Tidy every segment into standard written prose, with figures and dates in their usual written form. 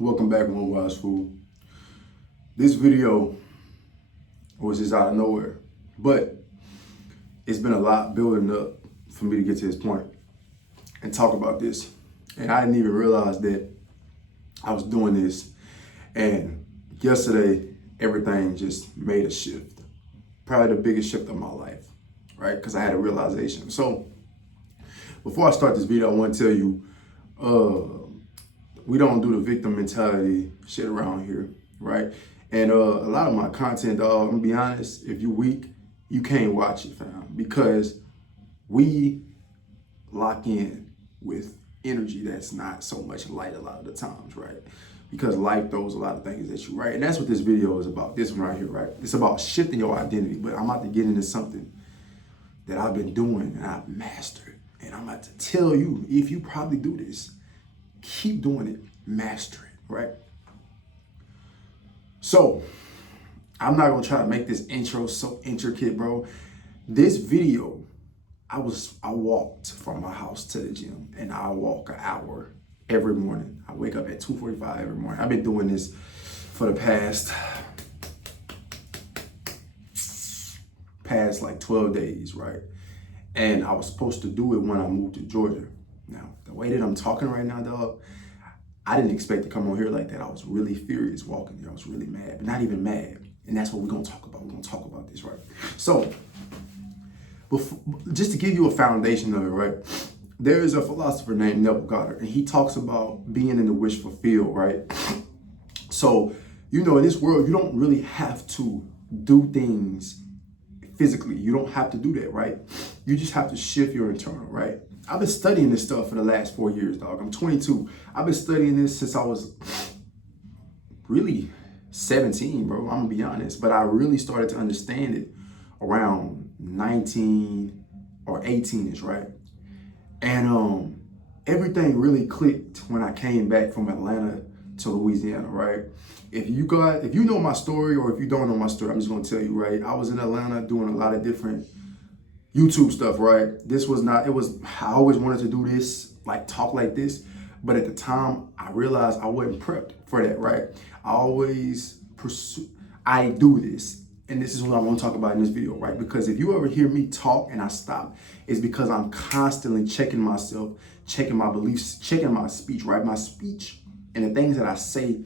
Welcome back, One Wise Fool. This video was just out of nowhere, but it's been a lot building up for me to get to this point and talk about this. And I didn't even realize that I was doing this. And yesterday, everything just made a shift. Probably the biggest shift of my life, right? Because I had a realization. So before I start this video, I want to tell you, we don't do the victim mentality shit around here, right? And a lot of my content, dog, I'm gonna be honest, if you weak, you can't watch it, fam, because we lock in with energy that's not so much light a lot of the times, right? Because life throws a lot of things at you, right? And that's what this video is about, this one right here, right? It's about shifting your identity, but I'm about to get into something that I've been doing and I've mastered. And I'm about to tell you, if you probably do this, keep doing it, master it, right? So, I'm not gonna try to make this intro so intricate, bro. This video, I walked from my house to the gym, and I walk an hour every morning. I wake up at 2:45 every morning. I've been doing this for the past like 12 days, right? And I was supposed to do it when I moved to Georgia. Now, the way that I'm talking right now, dog, I didn't expect to come on here like that. I was really furious walking here. I was really mad, but not even mad. And that's what we're gonna talk about. We're gonna talk about this, right? So, just to give you a foundation of it, right? There is a philosopher named Neville Goddard, and he talks about being in the wish fulfilled, right? So, you know, in this world, you don't really have to do things physically. You don't have to do that, right? You just have to shift your internal, right? I've been studying this stuff for the last 4 years, dog. I'm 22. I've been studying this since I was really 17, bro. I'm gonna be honest. But I really started to understand it around 19 or 18-ish, right? And everything really clicked when I came back from Atlanta to Louisiana, right? If you know my story, or if you don't know my story, I'm just gonna tell you, right? I was in Atlanta doing a lot of different YouTube stuff, right? I always wanted to do this, like talk like this, but at the time I realized I wasn't prepped for that, right? I do this, and this is what I want to talk about in this video, right? Because if you ever hear me talk and I stop, it's because I'm constantly checking myself, checking my beliefs, checking my speech, right? My speech and the things that I say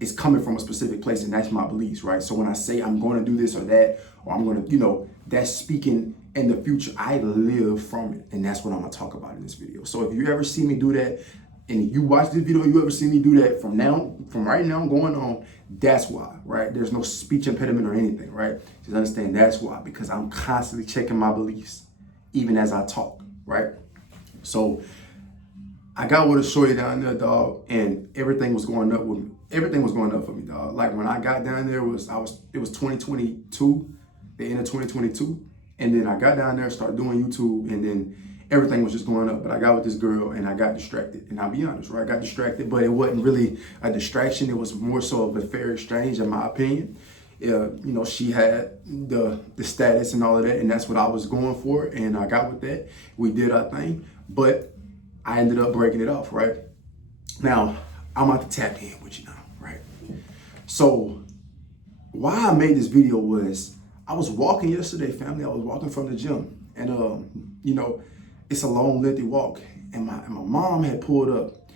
is coming from a specific place, and that's my beliefs, right? So when I say I'm going to do this or that, or I'm going to, that's speaking in the future. I live from it, and that's what I'm going to talk about in this video. So if you ever see me do that, and you watch this video, you ever see me do that from right now going on, that's why, right? There's no speech impediment or anything, right? Just understand that's why, because I'm constantly checking my beliefs, even as I talk, right? So I got with a shorty down there, dog, and everything was going up with me. Everything was going up for me, dog. Like when I got down there, it was 2022, the end of 2022. And then I got down there, started doing YouTube, and then everything was just going up. But I got with this girl and I got distracted. And I'll be honest, right? I got distracted, but it wasn't really a distraction. It was more so of a fair exchange, in my opinion. She had the status and all of that, and that's what I was going for. And I got with that. We did our thing, but I ended up breaking it off, right? Now, I'm about to tap in with you now, right? So why I made this video was I was walking yesterday, family. I was walking from the gym, and it's a long, lengthy walk, and my mom had pulled up.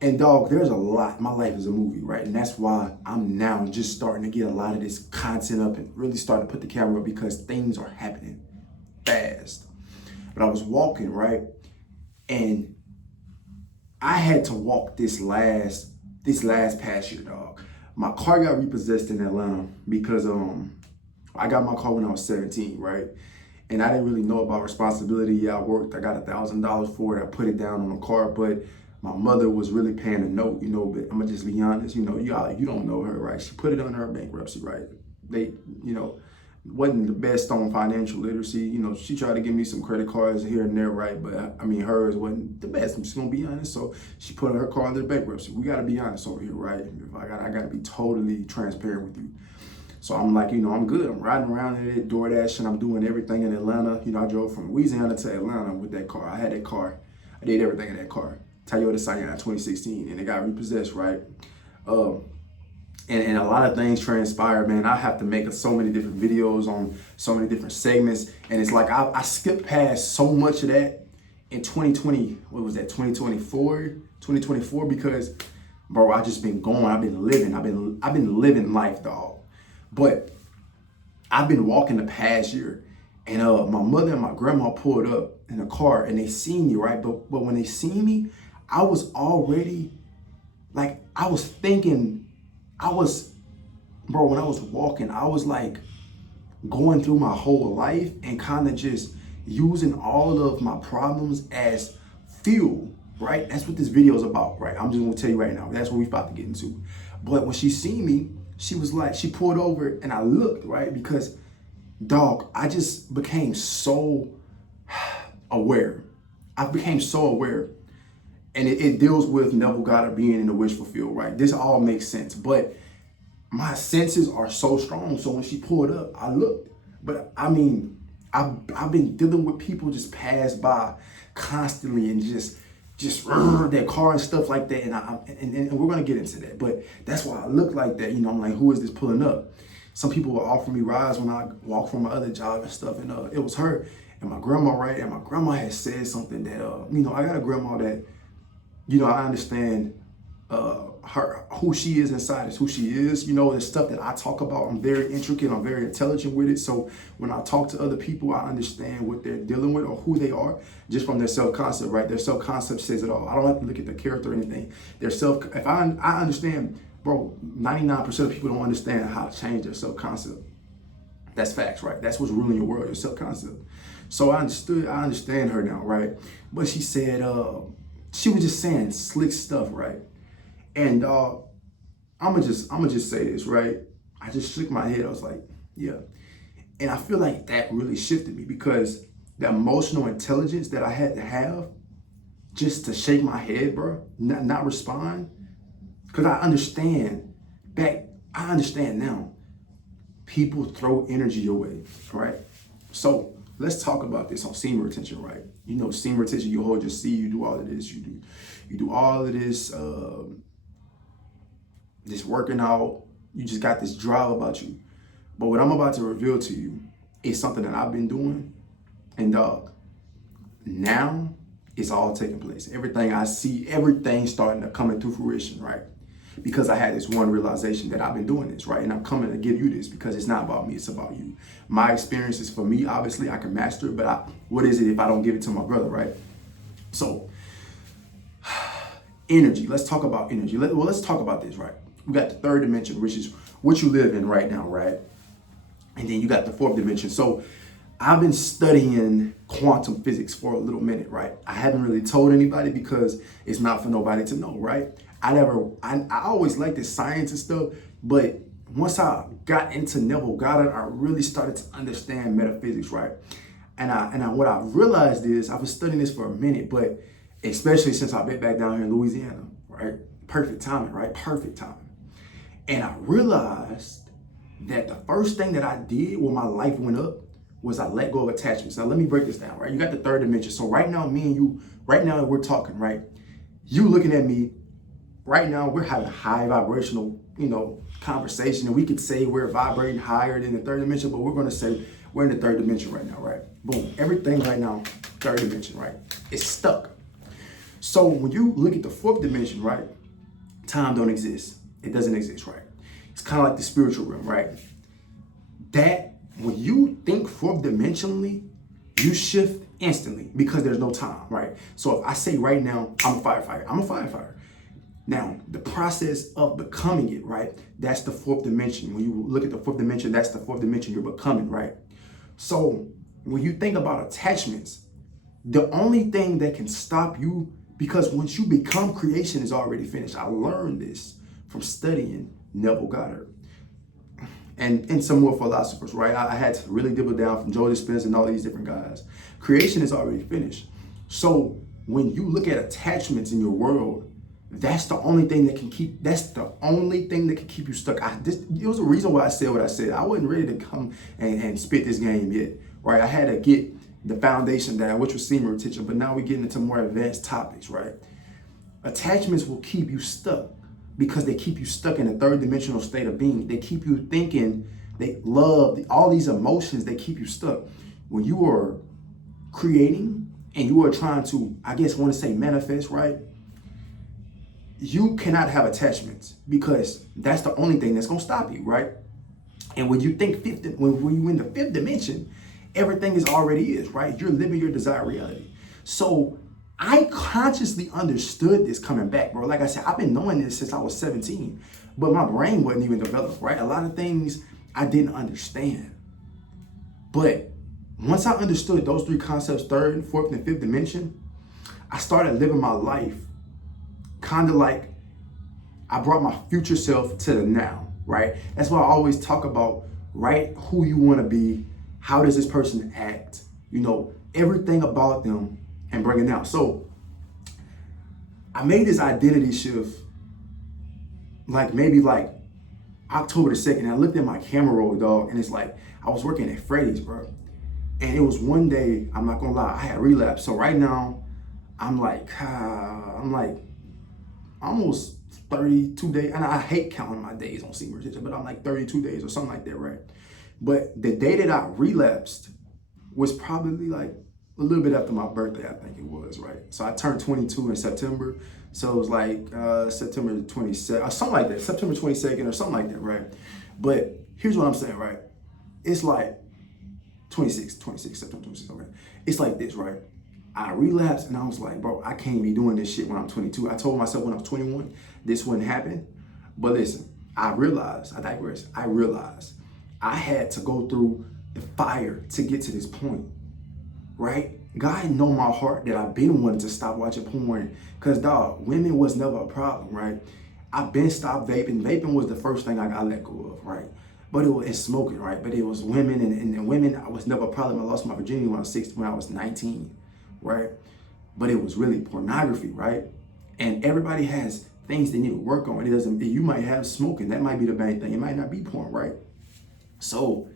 And dog, there's a lot. My life is a movie, right? And that's why I'm now just starting to get a lot of this content up and really start to put the camera up, because things are happening fast. But I was walking, right? And I had to walk this last past year, dog. My car got repossessed in Atlanta because I got my car when I was 17, right? And I didn't really know about responsibility. Yeah, I worked. I got $1,000 for it. I put it down on the car, but my mother was really paying a note, but I'm gonna just be honest, you don't know her, right? She put it on her bankruptcy, right? They, wasn't the best on financial literacy. She tried to give me some credit cards here and there, right? But I mean, hers wasn't the best. I'm just gonna be honest. So she put her car under bankruptcy. We gotta be honest over here, right? I gotta be totally transparent with you. So I'm like, I'm good. I'm riding around in it, DoorDash, and I'm doing everything in Atlanta. I drove from Louisiana to Atlanta with that car. I had that car. I did everything in that car. Toyota Scion 2016, and it got repossessed, right? And a lot of things transpire, man. I have to make so many different videos on so many different segments. And it's like I skipped past so much of that in 2020, what was that, 2024, because, bro, I just been going. I've been living. I've been living life, dog. But I've been walking the past year, and my mother and my grandma pulled up in a car, and they seen me, right? But when they seen me, I was already, like, I was thinking, bro, when I was walking, I was like going through my whole life and kind of just using all of my problems as fuel, right? That's what this video is about, right? I'm just gonna tell you right now, that's what we about to get into. But when she seen me, she was like, she pulled over and I looked, right? Because, dog, I just became so aware. I became so aware. And it deals with Neville Goddard being in the wish fulfilled, right? This all makes sense. But my senses are so strong. So when she pulled up, I looked. But I mean, I've been dealing with people just pass by constantly and just their car and stuff like that. And we're gonna get into that. But that's why I look like that. You know, I'm like, who is this pulling up? Some people will offer me rides when I walk from my other job and stuff. And it was her and my grandma, right? And my grandma had said something that, you know, I got a grandma that, you know, I understand who she is inside is who she is. You know, the stuff that I talk about, I'm very intricate, I'm very intelligent with it. So when I talk to other people, I understand what they're dealing with or who they are just from their self-concept, right? Their self-concept says it all. I don't have to look at their character or anything. If I understand, bro, 99% of people don't understand how to change their self-concept. That's facts, right? That's what's ruling your world, your self-concept. So I understand her now, right? But she said, she was just saying slick stuff, right? And I'ma just say this, right? I just shook my head. I was like, yeah. And I feel like that really shifted me because the emotional intelligence that I had to have just to shake my head, bro, not respond. Because I understand now. People throw energy your way, right? So let's talk about this on semen retention, right? You know, semen retention, you hold your seed, you do all of this, you do all of this, this working out, you just got this drive about you. But what I'm about to reveal to you is something that I've been doing, and now it's all taking place. Everything I see, everything starting to come into fruition, right? Because I had this one realization that I've been doing this, right? And I'm coming to give you this because it's not about me, it's about you. My experience is for me, obviously, I can master it, but what is it if I don't give it to my brother, right? So, energy, let's talk about energy. Let's talk about this, right? We got the third dimension, which is what you live in right now, right? And then you got the fourth dimension. So, I've been studying quantum physics for a little minute, right? I haven't really told anybody because it's not for nobody to know, right? I always liked this science and stuff, but once I got into Neville Goddard, I really started to understand metaphysics, right? And what I realized is, I was studying this for a minute, but especially since I've been back down here in Louisiana, right? Perfect timing, right? Perfect timing. And I realized that the first thing that I did when my life went up was I let go of attachments. Now, let me break this down, right? You got the third dimension. So right now, me and you, right now we're talking, right? You looking at me, right now we're having a high vibrational, you know, conversation. And we could say we're vibrating higher than the third dimension, but we're going to say we're in the third dimension right now, right? Boom. Everything right now, third dimension, right? It's stuck. So when you look at the fourth dimension, right? Time don't exist. It doesn't exist, right? It's kind of like the spiritual realm, right? That when you think fourth dimensionally, you shift instantly because there's no time, right? So if I say right now, I'm a firefighter. Now, the process of becoming it, right? That's the fourth dimension. When you look at the fourth dimension, that's the fourth dimension you're becoming, right? So when you think about attachments, the only thing that can stop you, because once you become, creation is already finished. I learned this from studying Neville Goddard and some more philosophers, right? I had to really dibble down from Joe Dispenza and all these different guys. Creation is already finished. So when you look at attachments in your world, that's the only thing that can keep, you stuck. It was a reason why I said what I said. I wasn't ready to come and spit this game yet, right? I had to get the foundation down, which was semen retention, but now we're getting into more advanced topics, right? Attachments will keep you stuck. because they keep you stuck in a third dimensional state of being. They keep you thinking they love all these emotions. They keep you stuck. When you are creating and you are trying to, I guess, want to say manifest, right? You cannot have attachments because that's the only thing that's going to stop you, right? And when you think when you're in the fifth dimension, everything is already is, right? You're living your desired reality. So I consciously understood this coming back, bro. Like I said, I've been knowing this since I was 17, but my brain wasn't even developed, right? A lot of things I didn't understand. But once I understood those three concepts, third, fourth, and fifth dimension, I started living my life kind of like I brought my future self to the now, right? That's why I always talk about, right, who you want to be, how does this person act, you know, everything about them, and bring it down. So I made this identity shift maybe October the 2nd. I looked at my camera roll, dog, and it's like I was working at Freddy's, bro. And it was one day, I'm not gonna lie, I had relapsed. So right now, I'm like almost 32 days, and I hate counting my days on Semen Retention, but I'm like 32 days or something like that, right? But the day that I relapsed was probably like a little bit after my birthday, I think it was, right? So I turned 22 in September. So it was like September 22nd, or something like that, September 22nd or something like that, right? But here's what I'm saying, right? It's like 26, September 26th, okay? It's like this, right? I relapsed and I was like, bro, I can't be doing this shit when I'm 22. I told myself when I was 21, this wouldn't happen. But listen, I realized I had to go through the fire to get to this point, right? God know my heart that I've been wanting to stop watching porn because, dog, women was never a problem, right? I've been stopped vaping. Vaping was the first thing I got let go of, right? But it was smoking, right? But it was women, and women, I was never a problem. I lost my virginity when I was 19. Right? But it was really pornography, right? And everybody has things they need to work on. You might have smoking, that might be the main thing. It might not be porn, right? So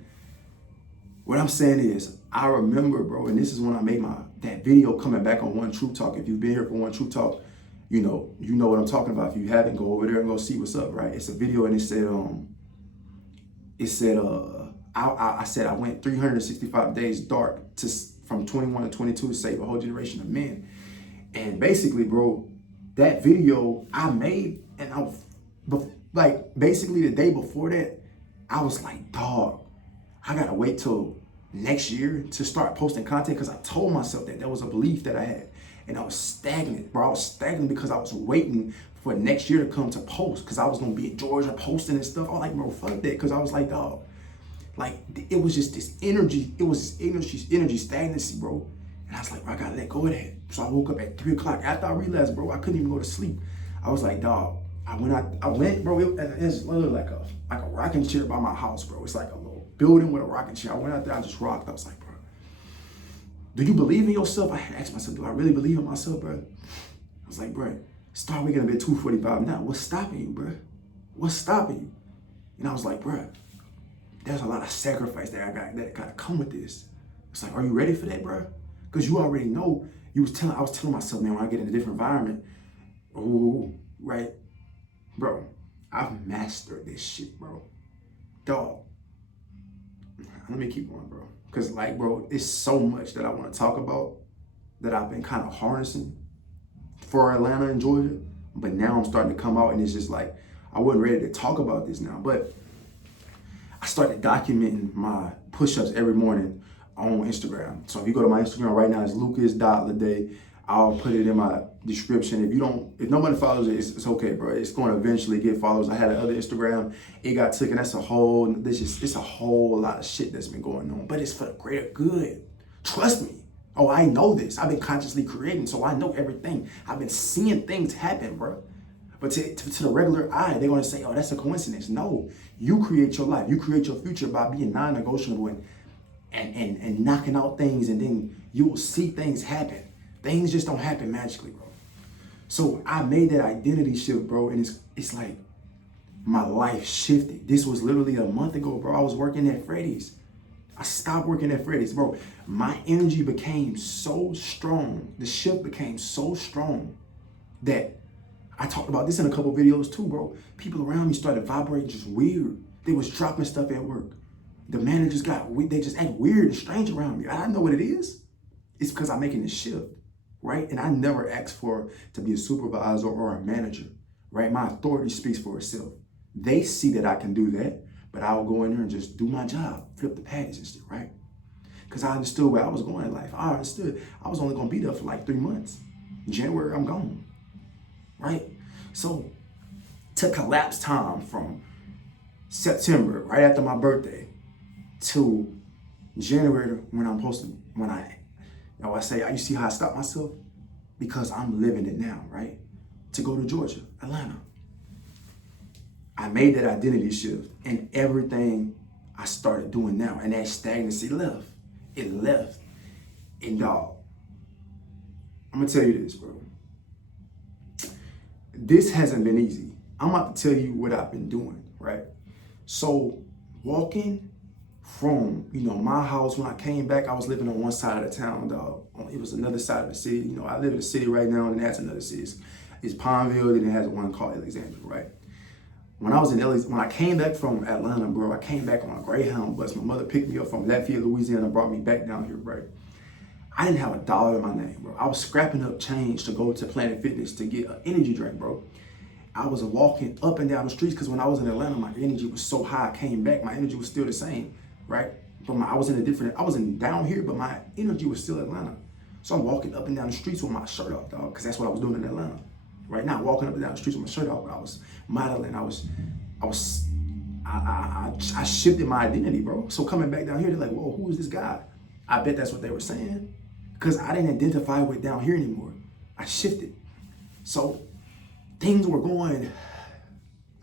what I'm saying is, I remember, bro, and this is when I made that video coming back on One True Talk. If you've been here for One True Talk, you know what I'm talking about. If you haven't, go over there and go see what's up, right? It's a video, and I said I went 365 days dark from 21 to 22 to save a whole generation of men. And basically, bro, that video I made, and basically the day before that, I was like, dog, I gotta wait till next year to start posting content, because I told myself that was a belief that I had. And I was stagnant, bro. I was stagnant because I was waiting for next year to come to post, because I was gonna be in Georgia posting and stuff. I was like, bro, fuck that, because I was like, dog, like, it was just this energy. It was this energy stagnancy, bro. And I was like, bro, I gotta let go of that. So I woke up at 3 o'clock. After I realized, bro, I couldn't even go to sleep. I was like, dog, I went, bro, it's literally like a rocking chair by my house, bro. It's like a little building with a rocking chair. I went out there, I just rocked. I was like, bro, do you believe in yourself? I had asked myself, do I really believe in myself, bro? I was like, bro, start waking up at 2:45 now. What's stopping you, bro? What's stopping you? And I was like, bro, there's a lot of sacrifice that gotta come with this. It's like, are you ready for that, bro? Because you already know. I was telling myself, man, when I get in a different environment, oh, right, bro, I've mastered this shit, bro. Dog. Let me keep going, bro. Because, like, bro, it's so much that I want to talk about that I've been kind of harnessing for Atlanta and Georgia. But now I'm starting to come out, and it's just like, I wasn't ready to talk about this now. But I started documenting my push-ups every morning on Instagram. So if you go to my Instagram right now, it's lucas.lede. I'll put it in my description. If nobody follows it, it's okay, bro. It's going to eventually get followers. I had another Instagram, it got taken. It's a whole lot of shit that's been going on, but it's for the greater good. Trust me. Oh, I know this. I've been consciously creating, so I know everything. I've been seeing things happen, bro. But to the regular eye, they're going to say, oh, that's a coincidence. No, you create your life. You create your future by being non-negotiable and knocking out things, and then you will see things happen. Things just don't happen magically, bro. So I made that identity shift, bro, and it's like my life shifted. This was literally a month ago, bro. I was working at Freddy's. I stopped working at Freddy's, bro. My energy became so strong. The shift became so strong that I talked about this in a couple videos too, bro. People around me started vibrating just weird. They was dropping stuff at work. The managers they just act weird and strange around me. I know what it is. It's because I'm making this shift, right? And I never asked to be a supervisor or a manager, right? My authority speaks for itself. They see that I can do that, but I'll go in there and just do my job, flip the package and stuff, right? Because I understood where I was going in life. I understood I was only going to be there for like 3 months. In January, I'm gone, right? So to collapse time from September, right after my birthday, to January when I'm supposed to, you see how I stopped myself? Because I'm living it now, right? To go to Georgia, Atlanta. I made that identity shift, and everything I started doing now, and that stagnancy left. It left. And dog, I'm gonna tell you this, bro. This hasn't been easy. I'm about to tell you what I've been doing, right? So walking from, my house, when I came back, I was living on one side of the town, dog. It was another side of the city. I live in the city right now, and that's another city. It's Pineville, and it has one called Alexandria, right? When I came back from Atlanta, bro, I came back on a Greyhound bus. My mother picked me up from Lafayette, Louisiana, and brought me back down here, right? I didn't have $1 in my name, bro. I was scrapping up change to go to Planet Fitness to get an energy drink, bro. I was walking up and down the streets because when I was in Atlanta, my energy was so high. I came back, my energy was still the same, right? But I was down here, but my energy was still Atlanta. So I'm walking up and down the streets with my shirt off, dog, because that's what I was doing in Atlanta. Right now, walking up and down the streets with my shirt off, but I was modeling. I shifted my identity, bro. So coming back down here, they're like, whoa, who is this guy? I bet that's what they were saying, because I didn't identify with down here anymore. I shifted. So things were going,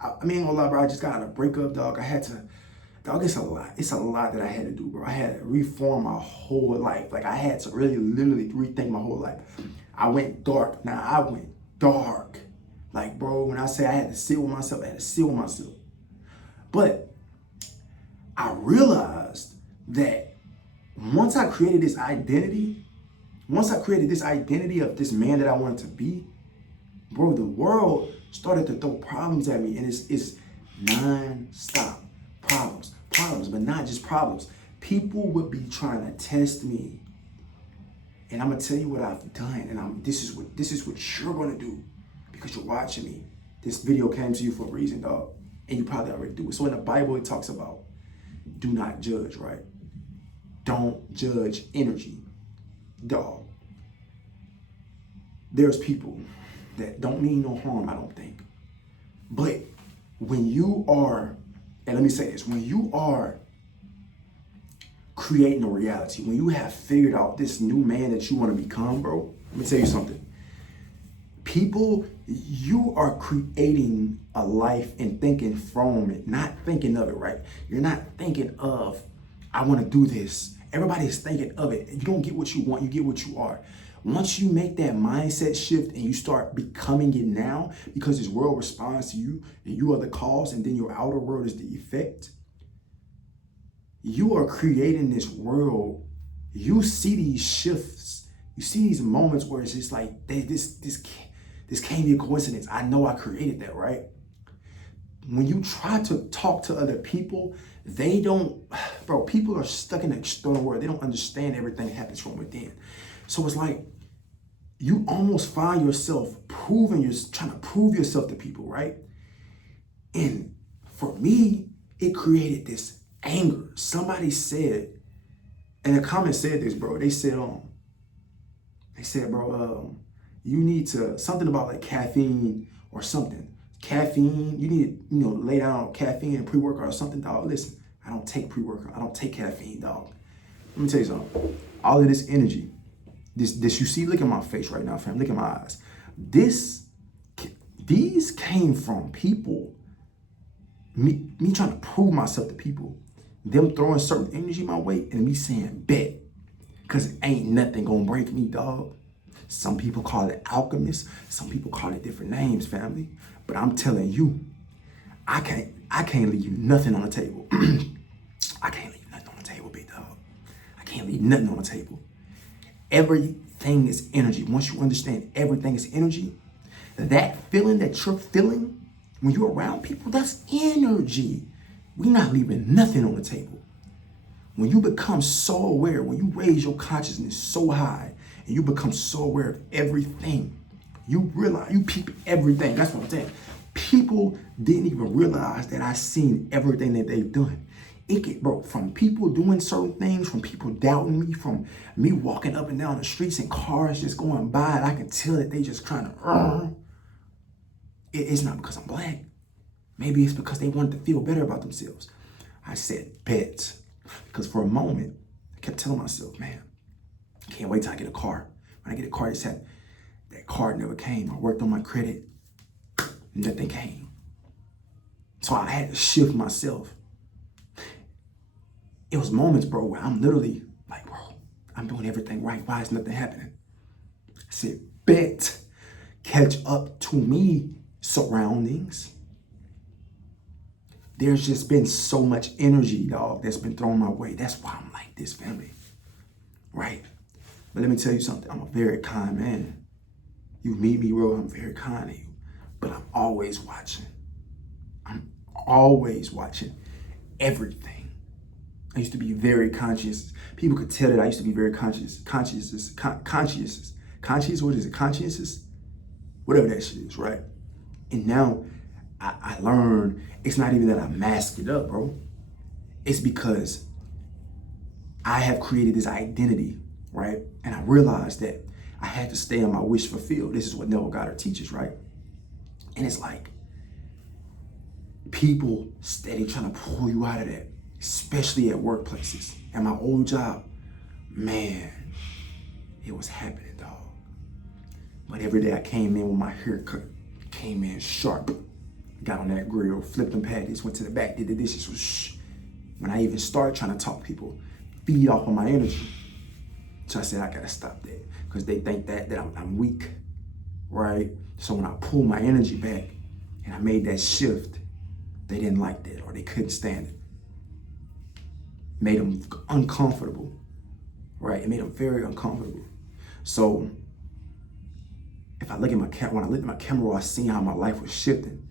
I ain't gonna lie, bro, I just got out of a breakup, dog. It's a lot. It's a lot that I had to do, bro. I had to reform my whole life. Like, I had to really, literally rethink my whole life. I went dark. Now, I went dark. Like, bro, when I say I had to sit with myself, I had to sit with myself. But I realized that once I created this identity of this man that I wanted to be, bro, the world started to throw problems at me, and it's non-stop problems, but not just problems. People would be trying to test me, and I'm gonna tell you what I've done, and this is what you're gonna do because you're watching me. This video came to you for a reason, dog, and you probably already do it. So in the Bible, it talks about do not judge, right? Don't judge energy, dog. There's people that don't mean no harm, I don't think. But when you are, and let me say this, when you are creating a reality, when you have figured out this new man that you want to become, bro, let me tell you something. You are creating a life and thinking from it, not thinking of it, right? You're not thinking of, I want to do this. Everybody's thinking of it. You don't get what you want, you get what you are. Once you make that mindset shift and you start becoming it now, because this world responds to you and you are the cause, and then your outer world is the effect, you are creating this world. You see these shifts. You see these moments where it's just like, this can't be a coincidence. I know I created that, right? When you try to talk to other people, people are stuck in the external world. They don't understand everything that happens from within. So it's like, you almost find yourself trying to prove yourself to people, right? And for me, it created this anger. Somebody said, and a comment said this, bro. They said, bro, you need to, something about like caffeine or something. Caffeine, you need to, lay down caffeine and pre-workout or something, dog. Listen, I don't take pre-workout. I don't take caffeine, dog. Let me tell you something. All of this energy, this you see, look at my face right now, fam. Look at my eyes. These came from people, me trying to prove myself to people, them throwing certain energy my way, and me saying, bet, because ain't nothing gonna break me, dog. Some people call it alchemist. Some people call it different names, family. But I'm telling you, I can't leave nothing on the table. I can't leave nothing on the table, big dog. I can't leave nothing on the table. Everything is energy. Once you understand everything is energy, That feeling that you're feeling when you're around people, that's energy. We're not leaving nothing on the table. When you become so aware, when you raise your consciousness so high, and you become so aware of everything, you realize, you peep everything. That's what I'm saying. People didn't even realize that I seen everything that they've done. It get, bro, from people doing certain things, from people doubting me, from me walking up and down the streets and cars just going by, and I can tell that they just trying to, it's not because I'm black. Maybe it's because they wanted to feel better about themselves. I said, bet. Because for a moment, I kept telling myself, man, I can't wait till I get a car. When I get a car, it's that car never came. I worked on my credit, nothing came. So I had to shift myself. It was moments, bro, where I'm literally like, bro, I'm doing everything right. Why is nothing happening? I said, bet. Catch up to me, surroundings. There's just been so much energy, dog, that's been thrown my way. That's why I'm like this, family. Right? But let me tell you something. I'm a very kind man. You meet me, bro, I'm very kind to you. But I'm always watching. I'm always watching everything. I used to be very conscious. People could tell that I used to be very conscious. Conscious, what is it? Conscientious? Whatever that shit is, right? And now I learned it's not even that I mask it up, bro. It's because I have created this identity, right? And I realized that I had to stay on my wish fulfilled. This is what Neville Goddard teaches, right? And it's like people steady trying to pull you out of that, especially at workplaces. At my old job, man, it was happening, dog. But every day I came in with my haircut, came in sharp, got on that grill, flipped them patties, went to the back, did the dishes, was shh. When I even started trying to talk to people, feed off of my energy. So I said, I gotta stop that, because they think that I'm weak, right? So when I pulled my energy back and I made that shift, they didn't like that, or they couldn't stand it. Made them uncomfortable, right? It made them very uncomfortable. So if I look at my when I looked at my camera, I seen how my life was shifting.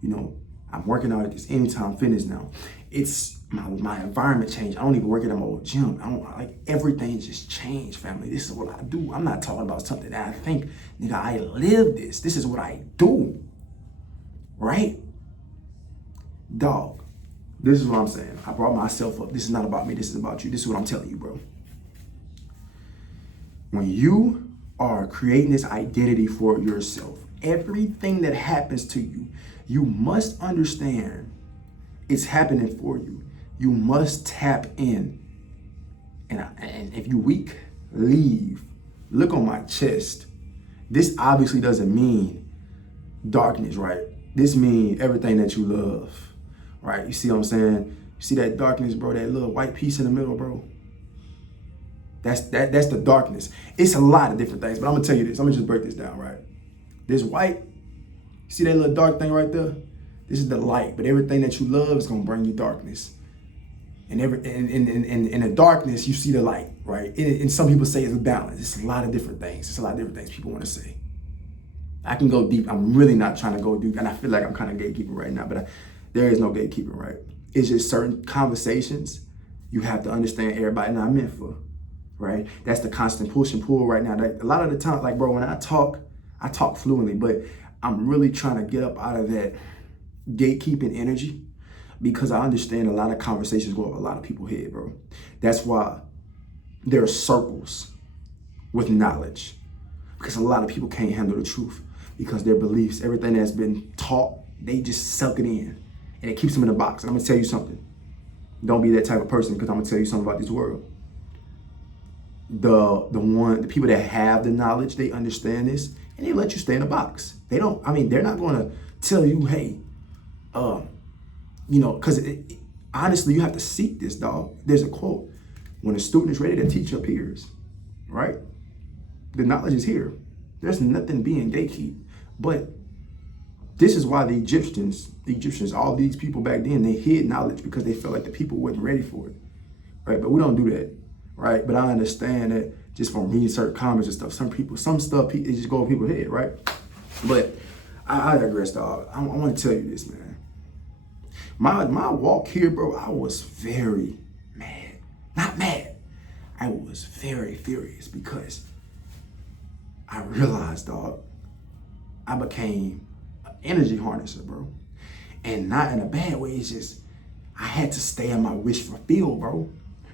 You know, I'm working out at this Anytime Fitness now. It's my environment changed. I don't even work at my old gym. I don't like everything just changed, family. This is what I do. I'm not talking about something that I think, nigga, I live this. This is what I do, right? Dog, this is what I'm saying. I brought myself up. This is not about me. This is about you. This is what I'm telling you, bro. When you are creating this identity for yourself, everything that happens to you, you must understand it's happening for you. You must tap in. And if you're weak, leave. Look on my chest. This obviously doesn't mean darkness, right? This means everything that you love, right? You see what I'm saying? You see that darkness, bro, that little white piece in the middle, bro? That's the darkness. It's a lot of different things, but I'm gonna tell you this. I'm gonna just break this down, right? This white, you see that little dark thing right there? This is the light, but everything that you love is gonna bring you darkness. And in the darkness, you see the light, right? And some people say it's a balance. It's a lot of different things. It's a lot of different things people want to say. I can go deep. I'm really not trying to go deep, and I feel like I'm kind of gatekeeping right now, but there is no gatekeeping, right? It's just certain conversations you have to understand everybody not meant for, right? That's the constant push and pull right now. Like, a lot of the time, like, bro, when I talk fluently, but I'm really trying to get up out of that gatekeeping energy, because I understand a lot of conversations go over a lot of people's head, bro. That's why there are circles with knowledge, because a lot of people can't handle the truth, because their beliefs, everything that's been taught, they just suck it in, and it keeps them in a box. And I'm gonna tell you something. Don't be that type of person, because I'm gonna tell you something about this world. The people that have the knowledge, they understand this, and they let you stay in a box. They're not gonna tell you, hey, because honestly, you have to seek this, dog. There's a quote: when a student is ready to teach your peers, right? The knowledge is here. There's nothing being gatekept. But this is why the Egyptians, all these people back then, they hid knowledge, because they felt like the people wasn't ready for it, right? But we don't do that, right? But I understand that just from reading certain comments and stuff, some stuff, it just go over people's head, right? But I digress, dog. I want to tell you this, man. My walk here, bro, I was very mad. Not mad. I was very furious because I realized, dog, I became an energy harnesser, bro. And not in a bad way. It's just, I had to stay in my wish fulfilled, bro.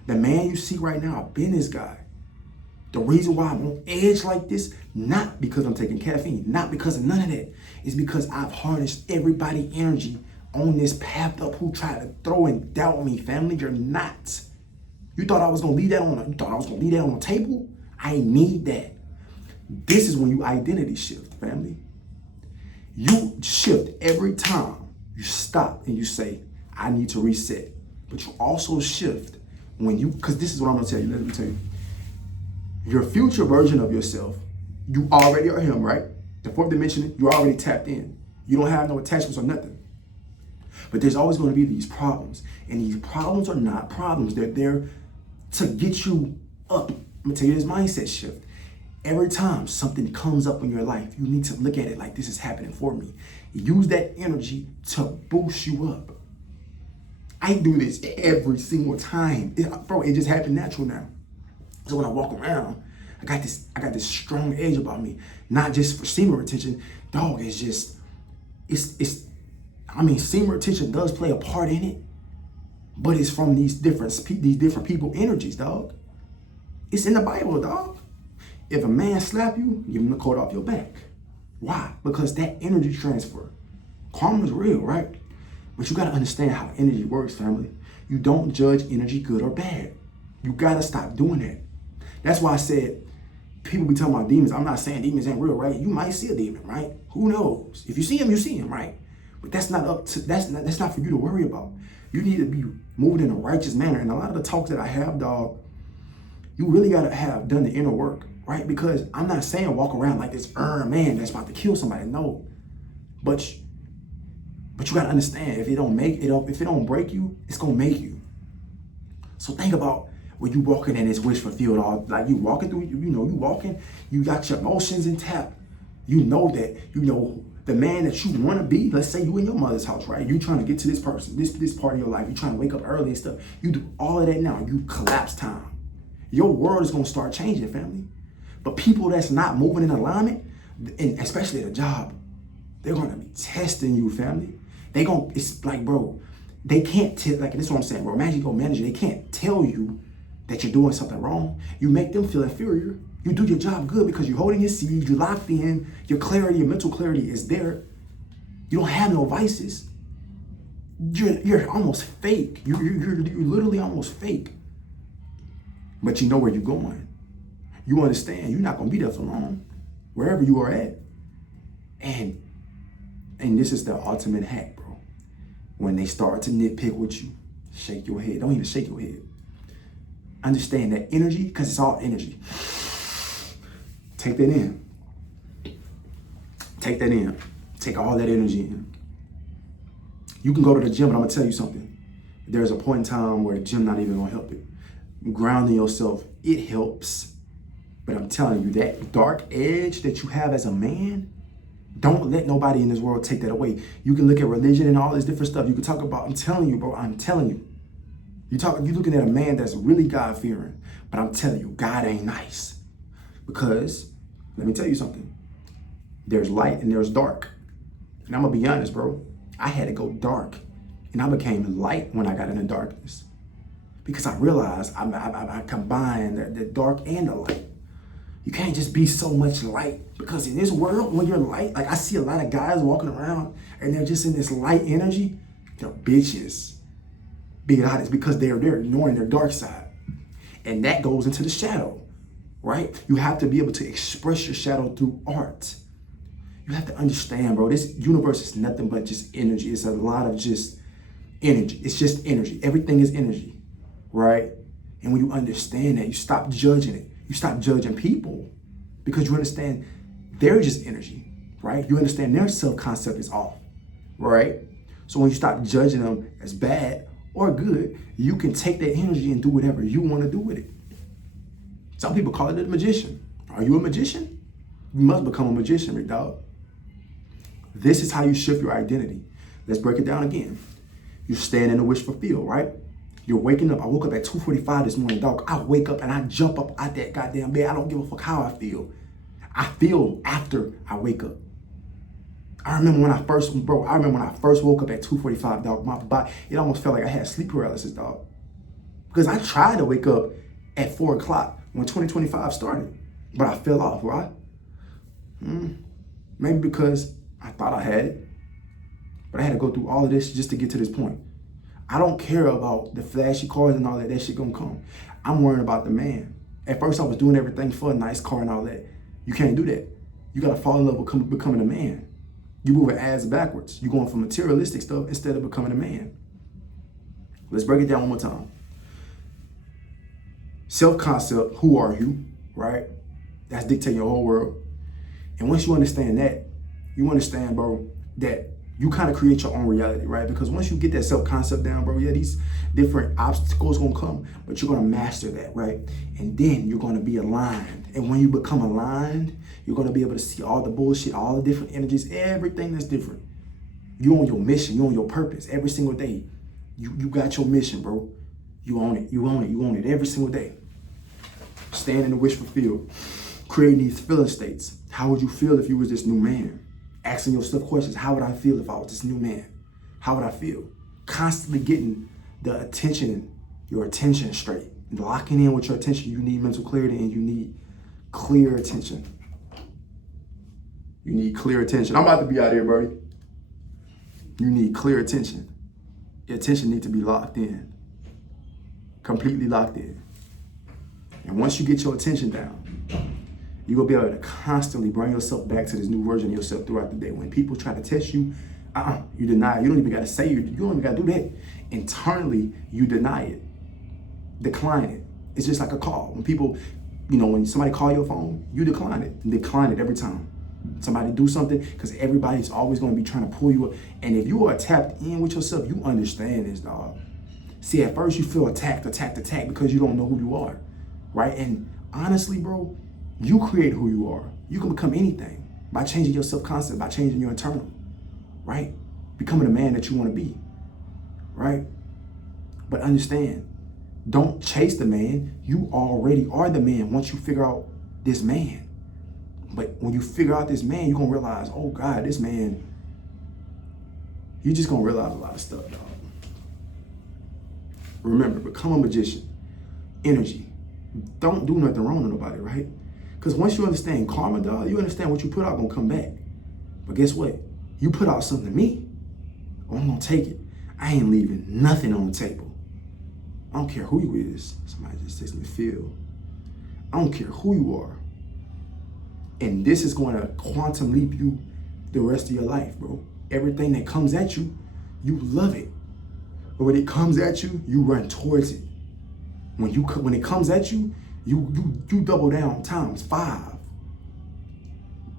The man you see right now, I've been this guy. The reason why I'm on edge like this, not because I'm taking caffeine, not because of none of that. It's because I've harnessed everybody's energy on this path up who tried to throw and doubt me, family. You're not. You thought I was gonna leave that on the table? I need that. This is when you identity shift, family. You shift every time you stop and you say, I need to reset. But you also shift when you, because this is what I'm gonna tell you, let me tell you. Your future version of yourself, you already are him, right? The fourth dimension, you're already tapped in. You don't have no attachments or nothing. But there's always going to be these problems. And these problems are not problems. They're there to get you up. I'm going to tell you this mindset shift. Every time something comes up in your life, you need to look at it like this is happening for me. Use that energy to boost you up. I do this every single time. Bro, it just happened natural now. So when I walk around, I got this strong edge about me. Not just for semen retention. Dog, it's just, semen retention does play a part in it, but it's from these different people energies, dog. It's in the Bible, dog. If a man slap you, give him the coat off your back. Why? Because that energy transfer. Karma is real, right? But you got to understand how energy works, family. You don't judge energy good or bad. You got to stop doing that. That's why I said, people be talking about demons. I'm not saying demons ain't real, right? You might see a demon, right? Who knows? If you see him, you see him, right? But that's not for you to worry about. You need to be moving in a righteous manner. And a lot of the talks that I have, dog, you really got to have done the inner work, right? Because I'm not saying walk around like this man that's about to kill somebody. No. But you got to understand, if it don't break you, it's going to make you. So think about when you walking in this wish fulfilled, like you walking through, you got your emotions intact. You know that, the man that you want to be. Let's say you in your mother's house, right? You trying to get to this person, this part of your life. You trying to wake up early and stuff. You do all of that now. You collapse time. Your world is going to start changing, family. But people that's not moving in alignment, and especially at a job, they're going to be testing you, family. It's like, bro, they can't tell, like, this is what I'm saying, bro. Imagine you go manager, they can't tell you that you're doing something wrong. You make them feel inferior. You do your job good because you're holding your seed, you're locked in, your clarity, your mental clarity is there. You don't have no vices. You're almost fake. You're literally almost fake. But you know where you're going. You understand you're not gonna be there for long, wherever you are at. And this is the ultimate hack, bro. When they start to nitpick with you, shake your head. Don't even shake your head. Understand that energy, because it's all energy. Take that in. Take that in. Take all that energy in. You can go to the gym, but I'm gonna tell you something. There's a point in time where the gym not even gonna help it. Grounding yourself, it helps. But I'm telling you, that dark edge that you have as a man, don't let nobody in this world take that away. You can look at religion and all this different stuff. You can talk about, I'm telling you, bro, I'm telling you. You're looking at a man that's really God-fearing, but I'm telling you, God ain't nice. Because, let me tell you something. There's light and there's dark. And I'm gonna be honest, bro. I had to go dark. And I became light when I got into darkness. Because I realized I combined the dark and the light. You can't just be so much light. Because in this world, when you're light, like I see a lot of guys walking around and they're just in this light energy. They're bitches. Being honest, because they're ignoring their dark side. And that goes into the shadow, right? You have to be able to express your shadow through art. You have to understand, bro, this universe is nothing but just energy. It's a lot of just energy. It's just energy. Everything is energy, right? And when you understand that, you stop judging it. You stop judging people because you understand they're just energy, right? You understand their self-concept is off, right? So when you stop judging them as bad or good, you can take that energy and do whatever you want to do with it. Some people call it a magician. Are you a magician? You must become a magician, Rick Dog. This is how you shift your identity. Let's break it down again. You're staying in the wish fulfilled, right? You're waking up. I woke up at 2:45 this morning, dog. I wake up and I jump up out that goddamn bed. I don't give a fuck how I feel. I feel after I wake up. I remember when I first woke up at 2:45, dog. My body, it almost felt like I had sleep paralysis, dog. Because I tried to wake up at 4 o'clock when 2025 started, but I fell off, right? Maybe because I thought I had it, but I had to go through all of this just to get to this point. I don't care about the flashy cars and all that. That shit gonna come. I'm worrying about the man. At first, I was doing everything for a nice car and all that. You can't do that. You gotta fall in love with becoming a man. You moving ass backwards. You're going for materialistic stuff instead of becoming a man. Let's break it down one more time. Self-concept, who are you, right? That's dictating your whole world. And once you understand that, you understand, bro, that you kind of create your own reality, right? Because once you get that self-concept down, bro, yeah, these different obstacles gonna come, but you're gonna master that, right? And then you're gonna be aligned. And when you become aligned, you're gonna be able to see all the bullshit, all the different energies, everything that's different. You on your mission, you on your purpose every single day. You got your mission, bro. You own it, you own it, you own it every single day. Staying in the wish fulfilled, creating these feeling states. How would you feel if you was this new man? Asking yourself questions. How would I feel if I was this new man? How would I feel? Constantly getting the attention, your attention straight. Locking in with your attention. You need mental clarity and you need clear attention. You need clear attention. I'm about to be out here, bro. You need clear attention. Your attention needs to be locked in. Completely locked in. And once you get your attention down, you will be able to constantly bring yourself back to this new version of yourself throughout the day. When people try to test you, you deny it. You don't even got to say it. You don't even got to do that. Internally, you deny it. Decline it. It's just like a call. When people, when somebody call your phone, you decline it. And decline it every time. Somebody do something, because everybody's always going to be trying to pull you up. And if you are tapped in with yourself, you understand this, dog. See, at first you feel attacked because you don't know who you are, right? And honestly, bro, you create who you are. You can become anything by changing your self-concept, by changing your internal, right? Becoming the man that you want to be, right? But understand, don't chase the man. You already are the man once you figure out this man. But when you figure out this man, you're going to realize, oh God, this man, you're just going to realize a lot of stuff, dog. Remember, become a magician. Energy. Don't do nothing wrong to nobody, right? Because once you understand karma, dog, you understand what you put out gonna come back. But guess what? You put out something to me, oh, I'm gonna take it. I ain't leaving nothing on the table. I don't care who you is. Somebody just takes me feel. I don't care who you are. And this is going to quantum leap you the rest of your life, bro. Everything that comes at you, you love it. But when it comes at you, you run towards it. When it comes at you, you double down times 5.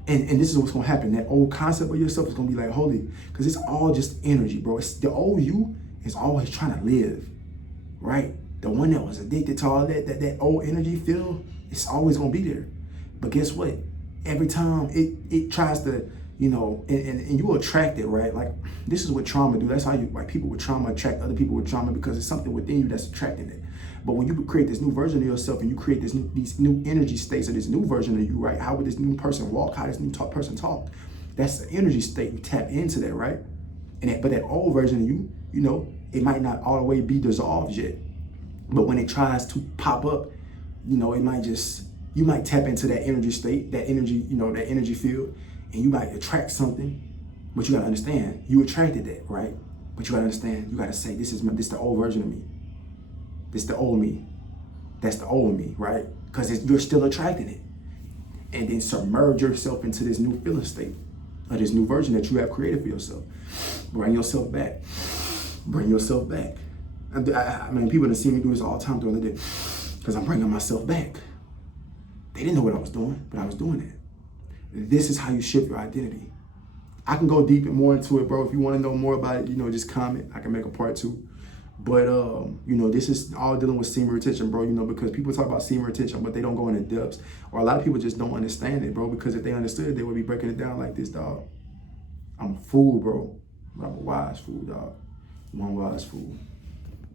And this is what's gonna happen. That old concept of yourself is gonna be like, holy, because it's all just energy, bro. It's the old you is always trying to live, right? The one that was addicted to all that old energy feel, it's always gonna be there. But guess what? Every time it tries to, and you attract it, right? Like, this is what trauma do. That's how people with trauma attract other people with trauma, because it's something within you that's attracting it. But when you create this new version of yourself and you create these new energy states of this new version of you, right? How would this new person walk? How this new person talk? That's the energy state. You tap into that, right? But that old version of you, it might not all the way be dissolved yet. But when it tries to pop up, you might tap into that energy state, that energy, that energy field, and you might attract something. But you gotta understand, you attracted that, right? But you gotta understand, you gotta say, this is the old version of me. This is the old me. That's the old me, right? Because you're still attracting it. And then submerge yourself into this new feeling state, or this new version that you have created for yourself. Bring yourself back. Bring yourself back. I mean, people have seen me do this all the time throughout the day, because I'm bringing myself back. They didn't know what I was doing, but I was doing it. This is how you shift your identity. I can go deep and more into it, bro. If you want to know more about it, just comment. I can make a part 2. But, this is all dealing with semen retention, bro, because people talk about semen retention, but they don't go into depths. Or a lot of people just don't understand it, bro, because if they understood it, they would be breaking it down like this, dog. I'm a fool, bro. But I'm a wise fool, dog. One wise fool.